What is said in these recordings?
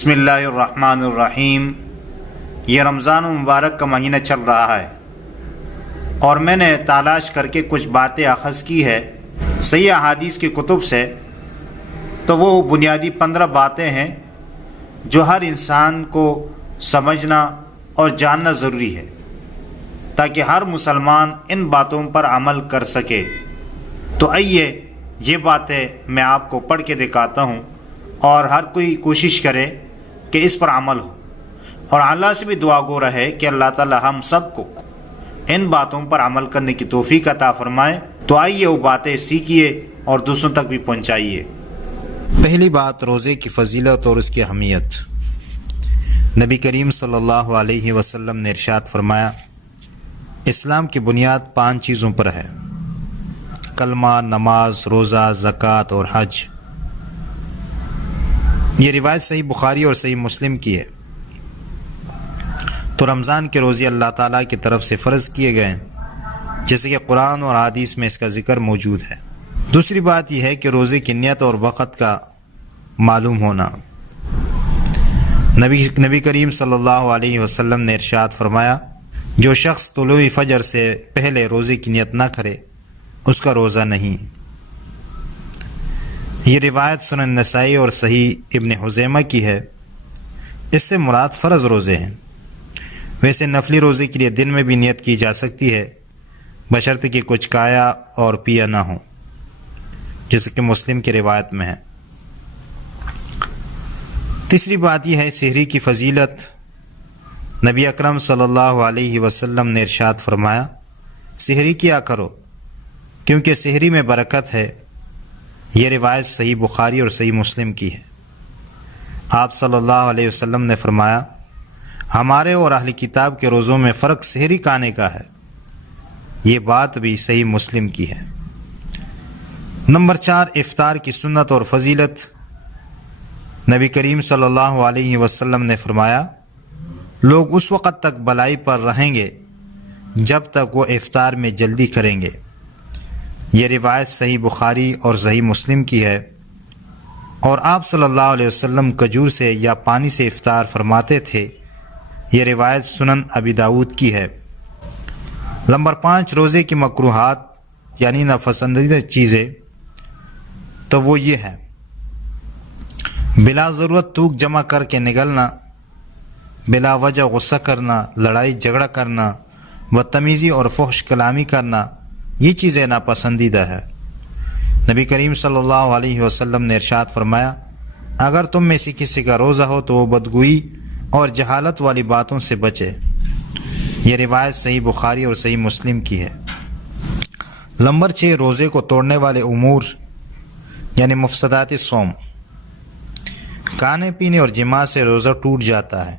بسم اللہ الرحمن الرحیم۔ یہ رمضان المبارک کا مہینہ چل رہا ہے اور میں نے تلاش کر کے کچھ باتیں اخذ کی ہے صحیح احادیث کی کتب سے، تو وہ بنیادی 15 باتیں ہیں جو ہر انسان کو سمجھنا اور جاننا ضروری ہے تاکہ ہر مسلمان ان باتوں پر عمل کر سکے۔ تو آئیے یہ باتیں میں آپ کو پڑھ کے دکھاتا ہوں اور ہر کوئی کوشش کرے کہ اس پر عمل ہو، اور اللہ سے بھی دعا گو رہے کہ اللہ تعالی ہم سب کو ان باتوں پر عمل کرنے کی توفیق عطا فرمائے۔ تو آئیے وہ باتیں سیکھیے اور دوسروں تک بھی پہنچائیے۔ پہلی بات، روزے کی فضیلت اور اس کی اہمیت۔ نبی کریم صلی اللہ علیہ وسلم نے ارشاد فرمایا، اسلام کی بنیاد 5 چیزوں پر ہے: کلمہ، نماز، روزہ، زکوٰۃ اور حج۔ یہ روایت صحیح بخاری اور صحیح مسلم کی ہے۔ تو رمضان کے روزے اللہ تعالیٰ کی طرف سے فرض کیے گئے ہیں، جیسے کہ قرآن اور حدیث میں اس کا ذکر موجود ہے۔ دوسری بات یہ ہے کہ روزے کی نیت اور وقت کا معلوم ہونا۔ نبی کریم صلی اللہ علیہ وسلم نے ارشاد فرمایا، جو شخص طلوع فجر سے پہلے روزے کی نیت نہ کرے اس کا روزہ نہیں۔ یہ روایت سنن نسائی اور صحیح ابن خزیمہ کی ہے۔ اس سے مراد فرض روزے ہیں۔ ویسے نفلی روزے کے لیے دن میں بھی نیت کی جا سکتی ہے، بشرطے کہ کچھ کھایا اور پیا نہ ہو، جیسے کہ مسلم کی روایت میں ہے۔ تیسری بات یہ ہے سحری کی فضیلت۔ نبی اکرم صلی اللہ علیہ وسلم نے ارشاد فرمایا، سحری کیا کرو کیونکہ سحری میں برکت ہے۔ یہ روایت صحیح بخاری اور صحیح مسلم کی ہے۔ آپ صلی اللہ علیہ وسلم نے فرمایا، ہمارے اور اہل کتاب کے روزوں میں فرق سحری کھانے کا ہے۔ یہ بات بھی صحیح مسلم کی ہے۔ نمبر 4، افطار کی سنت اور فضیلت۔ نبی کریم صلی اللہ علیہ وسلم نے فرمایا، لوگ اس وقت تک بلائی پر رہیں گے جب تک وہ افطار میں جلدی کریں گے۔ یہ روایت صحیح بخاری اور صحیح مسلم کی ہے، اور آپ صلی اللہ علیہ وسلم کھجور سے یا پانی سے افطار فرماتے تھے۔ یہ روایت سنن ابی داؤد کی ہے۔ نمبر 5، روزے کی مکروہات یعنی ناپسندیدہ چیزیں۔ تو وہ یہ ہے، بلا ضرورت تھوک جمع کر کے نگلنا، بلا وجہ غصہ کرنا، لڑائی جھگڑا کرنا، بدتمیزی اور فحش کلامی کرنا، یہ چیزیں ناپسندیدہ ہے۔ نبی کریم صلی اللہ علیہ وسلم نے ارشاد فرمایا، اگر تم میں سے کسی کا روزہ ہو تو وہ بدگوئی اور جہالت والی باتوں سے بچے۔ یہ روایت صحیح بخاری اور صحیح مسلم کی ہے۔ نمبر 6، روزے کو توڑنے والے امور یعنی مفسدات صوم۔ کھانے پینے اور جماع سے روزہ ٹوٹ جاتا ہے،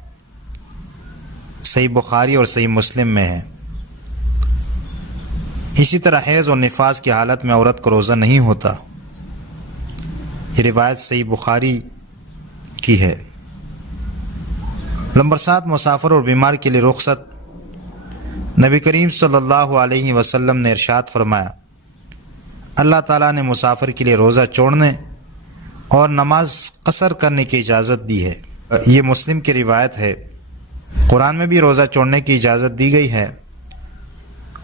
صحیح بخاری اور صحیح مسلم میں ہے۔ اسی طرح حیض اور نفاس کی حالت میں عورت کا روزہ نہیں ہوتا۔ یہ روایت صحیح بخاری کی ہے۔ نمبر 7، مسافر اور بیمار کے لیے رخصت۔ نبی کریم صلی اللہ علیہ وسلم نے ارشاد فرمایا، اللہ تعالیٰ نے مسافر کے لیے روزہ چھوڑنے اور نماز قصر کرنے کی اجازت دی ہے۔ یہ مسلم کی روایت ہے۔ قرآن میں بھی روزہ چھوڑنے کی اجازت دی گئی ہے،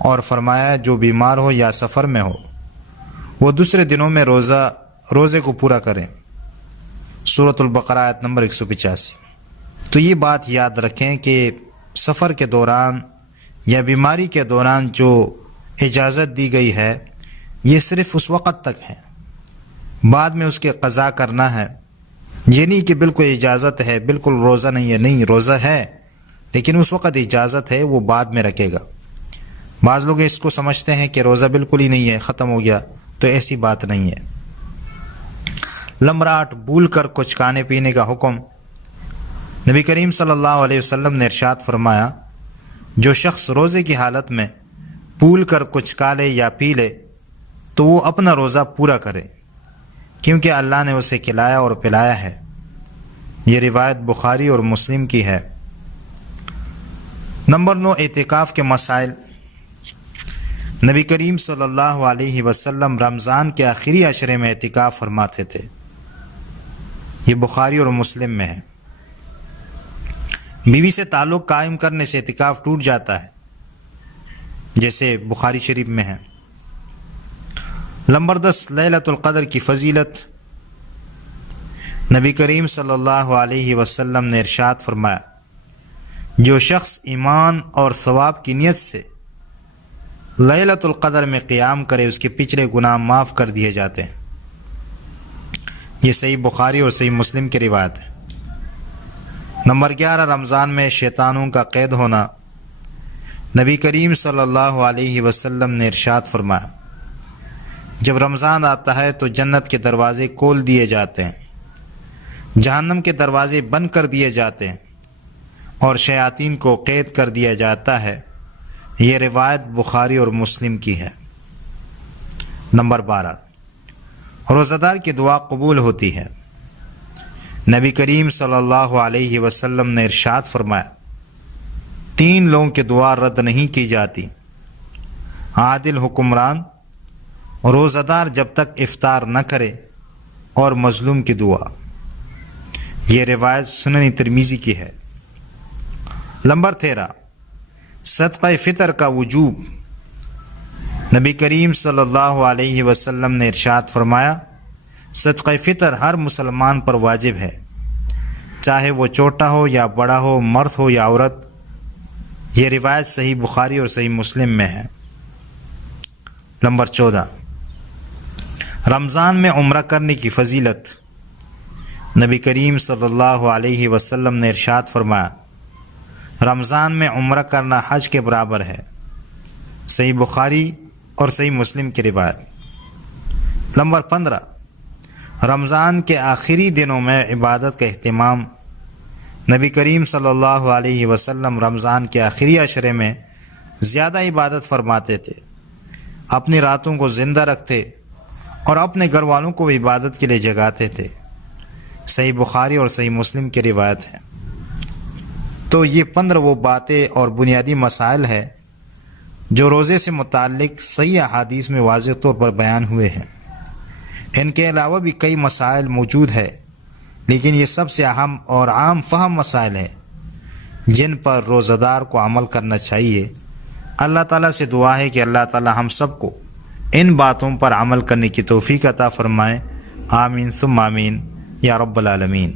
اور فرمایا جو بیمار ہو یا سفر میں ہو وہ دوسرے دنوں میں روزے کو پورا کریں۔ سورۃ البقرہ آیت نمبر 185۔ تو یہ بات یاد رکھیں کہ سفر کے دوران یا بیماری کے دوران جو اجازت دی گئی ہے یہ صرف اس وقت تک ہے، بعد میں اس کے قضا کرنا ہے۔ یہ نہیں کہ بالکل اجازت ہے، بالکل روزہ نہیں ہے، نہیں، روزہ ہے لیکن اس وقت اجازت ہے، وہ بعد میں رکھے گا۔ بعض لوگ اس کو سمجھتے ہیں کہ روزہ بالکل ہی نہیں ہے، ختم ہو گیا، تو ایسی بات نہیں ہے۔ نمبر 8، بھول کر کچھ کھانے پینے کا حکم۔ نبی کریم صلی اللہ علیہ وسلم نے ارشاد فرمایا، جو شخص روزے کی حالت میں بھول کر کچھ کھا لے یا پی لے تو وہ اپنا روزہ پورا کرے، کیونکہ اللہ نے اسے کھلایا اور پلایا ہے۔ یہ روایت بخاری اور مسلم کی ہے۔ نمبر 9، اعتکاف کے مسائل۔ نبی کریم صلی اللہ علیہ وسلم رمضان کے آخری عشرے میں اعتکاف فرماتے تھے۔ یہ بخاری اور مسلم میں ہے۔ بیوی سے تعلق قائم کرنے سے اعتکاف ٹوٹ جاتا ہے، جیسے بخاری شریف میں ہے۔ نمبر 10، لیلۃ القدر کی فضیلت۔ نبی کریم صلی اللہ علیہ وسلم نے ارشاد فرمایا، جو شخص ایمان اور ثواب کی نیت سے لیلۃ القدر میں قیام کرے اس کے پچھلے گناہ معاف کر دیے جاتے ہیں۔ یہ صحیح بخاری اور صحیح مسلم کی روایت ہے۔ نمبر 11، رمضان میں شیطانوں کا قید ہونا۔ نبی کریم صلی اللہ علیہ وسلم نے ارشاد فرمایا، جب رمضان آتا ہے تو جنت کے دروازے کھول دیے جاتے ہیں، جہنم کے دروازے بند کر دیے جاتے ہیں اور شیاطین کو قید کر دیا جاتا ہے۔ یہ روایت بخاری اور مسلم کی ہے۔ نمبر 12، روزہ دار کی دعا قبول ہوتی ہے۔ نبی کریم صلی اللہ علیہ وسلم نے ارشاد فرمایا، 3 لوگوں کی دعا رد نہیں کی جاتی، عادل حکمران، روزہ دار جب تک افطار نہ کرے، اور مظلوم کی دعا۔ یہ روایت سنن ترمذی کی ہے۔ نمبر 13، صدقہ فطر کا وجوب۔ نبی کریم صلی اللہ علیہ وسلم نے ارشاد فرمایا، صدقہ فطر ہر مسلمان پر واجب ہے، چاہے وہ چھوٹا ہو یا بڑا ہو، مرد ہو یا عورت۔ یہ روایت صحیح بخاری اور صحیح مسلم میں ہے۔ نمبر 14، رمضان میں عمرہ کرنے کی فضیلت۔ نبی کریم صلی اللہ علیہ وسلم نے ارشاد فرمایا، رمضان میں عمرہ کرنا حج کے برابر ہے۔ صحیح بخاری اور صحیح مسلم کی روایت۔ نمبر 15، رمضان کے آخری دنوں میں عبادت کا اہتمام۔ نبی کریم صلی اللہ علیہ وسلم رمضان کے آخری عشرے میں زیادہ عبادت فرماتے تھے، اپنی راتوں کو زندہ رکھتے اور اپنے گھر والوں کو عبادت کے لیے جگاتے تھے۔ صحیح بخاری اور صحیح مسلم کی روایت ہے۔ تو یہ 15 وہ باتیں اور بنیادی مسائل ہیں جو روزے سے متعلق صحیح احادیث میں واضح طور پر بیان ہوئے ہیں۔ ان کے علاوہ بھی کئی مسائل موجود ہیں، لیکن یہ سب سے اہم اور عام فہم مسائل ہیں جن پر روزہ دار کو عمل کرنا چاہیے۔ اللہ تعالیٰ سے دعا ہے کہ اللہ تعالیٰ ہم سب کو ان باتوں پر عمل کرنے کی توفیق عطا فرمائے۔ آمین ثم آمین یا رب العالمین۔